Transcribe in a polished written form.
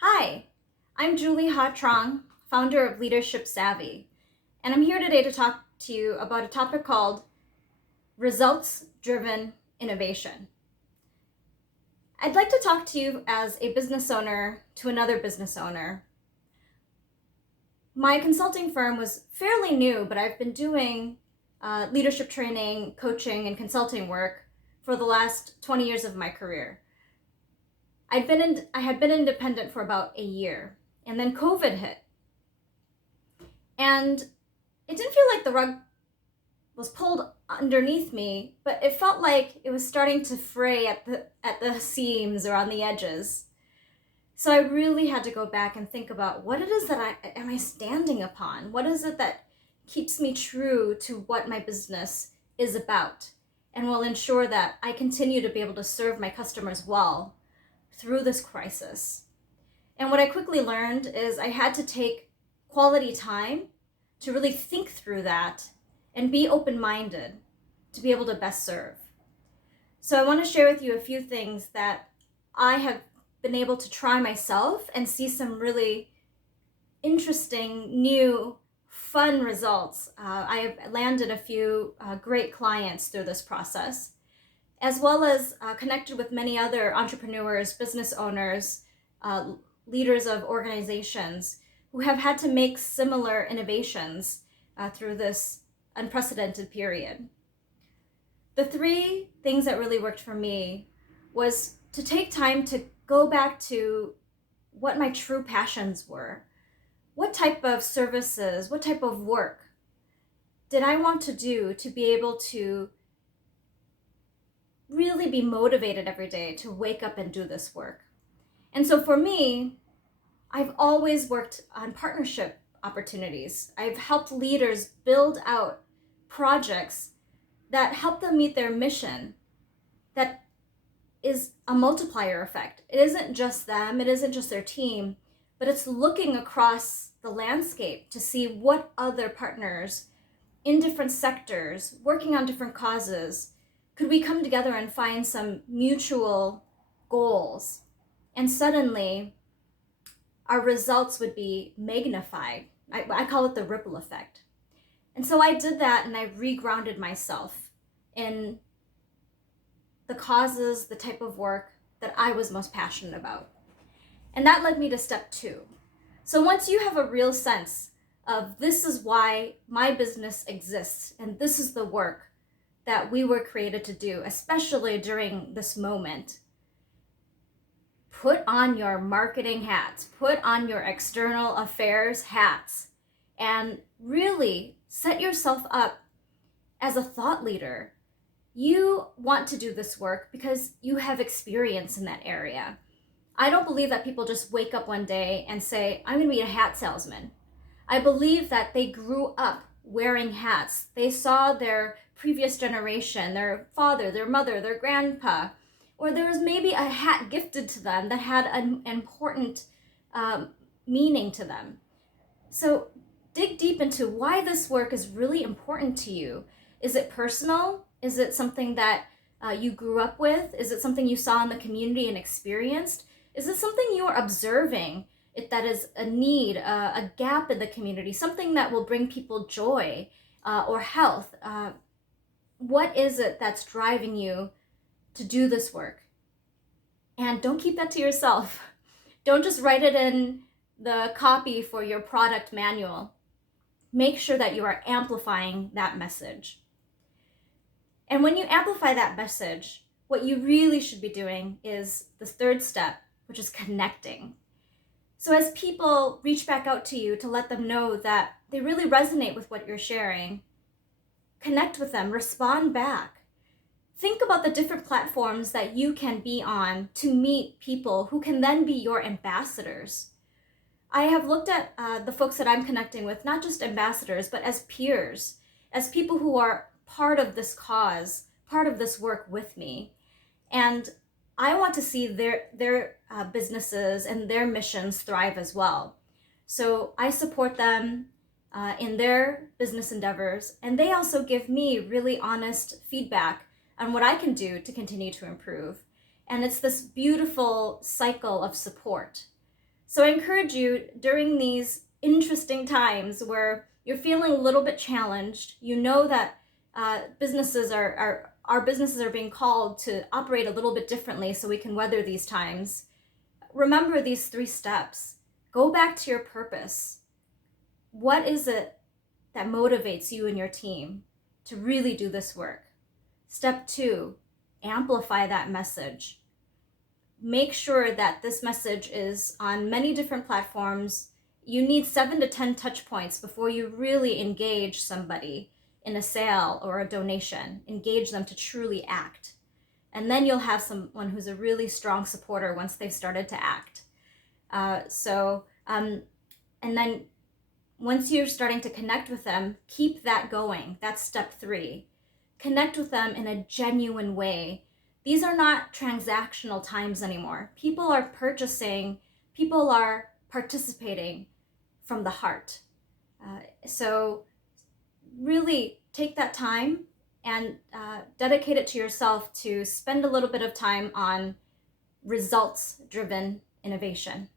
Hi, I'm Julie Ha Truong, founder of Leadership Savvy, and I'm here today to talk to you about a topic called results-driven innovation. I'd like to talk to you as a business owner to another business owner. My consulting firm was fairly new, but I've been doing leadership training, coaching, and consulting work for the last 20 years of my career. I had been independent for about a year, and then COVID hit. And it didn't feel like the rug was pulled underneath me, but it felt like it was starting to fray at the seams or on the edges. So I really had to go back and think about what it is that I standing upon? What is it that keeps me true to what my business is about and will ensure that I continue to be able to serve my customers well through this crisis? And what I quickly learned is I had to take quality time to really think through that and be open-minded to be able to best serve. So I want to share with you a few things that I have been able to try myself and see some really interesting, new, fun results. I have landed a few great clients through this process, as well as connected with many other entrepreneurs, business owners, leaders of organizations who have had to make similar innovations through this unprecedented period. The three things that really worked for me was to take time to go back to what my true passions were. What type of services, what type of work did I want to do to be able to really be motivated every day to wake up and do this work? And so for me, I've always worked on partnership opportunities. I've helped leaders build out projects that help them meet their mission, that is a multiplier effect. It isn't just them, it isn't just their team, but it's looking across the landscape to see what other partners in different sectors, working on different causes, could we come together and find some mutual goals. And suddenly, our results would be magnified. I call it the ripple effect. And so I did that, and I regrounded myself in the causes, the type of work that I was most passionate about. And that led me to step 2. So once you have a real sense of this is why my business exists, and this is the work that we were created to do, especially during this moment, put on your marketing hats, put on your external affairs hats, and really set yourself up as a thought leader. You want to do this work because you have experience in that area. I don't believe that people just wake up one day and say, I'm going to be a hat salesman. I believe that they grew up wearing hats. They saw their previous generation, their father, their mother, their grandpa, or there was maybe a hat gifted to them that had an important meaning to them. So dig deep into why this work is really important to you. Is it personal? Is it something that you grew up with? Is it something you saw in the community and experienced? Is it something you're observing that is a need, a gap in the community, something that will bring people joy or health? What is it that's driving you to do this work? And don't keep that to yourself. Don't just write it in the copy for your product manual. Make sure that you are amplifying that message. And when you amplify that message, what you really should be doing is the third step, which is connecting. So as people reach back out to you to let them know that they really resonate with what you're sharing, connect with them, respond back. Think about the different platforms that you can be on to meet people who can then be your ambassadors. I have looked at the folks that I'm connecting with, not just ambassadors, but as peers, as people who are part of this cause, part of this work with me. And I want to see their businesses and their missions thrive as well. So I support them in their business endeavors, and they also give me really honest feedback on what I can do to continue to improve. And it's this beautiful cycle of support. So I encourage you during these interesting times where you're feeling a little bit challenged, you know that our businesses are being called to operate a little bit differently so we can weather these times. Remember these 3 steps. Go back to your purpose. What is it that motivates you and your team to really do this work? Step 2, amplify that message. Make sure that this message is on many different platforms. You need 7 to 10 touch points before you really engage somebody in a sale or a donation. Engage them to truly act. And then you'll have someone who's a really strong supporter once they've started to act. And then once you're starting to connect with them, keep that going. That's step 3. Connect with them in a genuine way. These are not transactional times anymore. People are purchasing, people are participating from the heart. So really take that time and dedicate it to yourself to spend a little bit of time on results-driven innovation.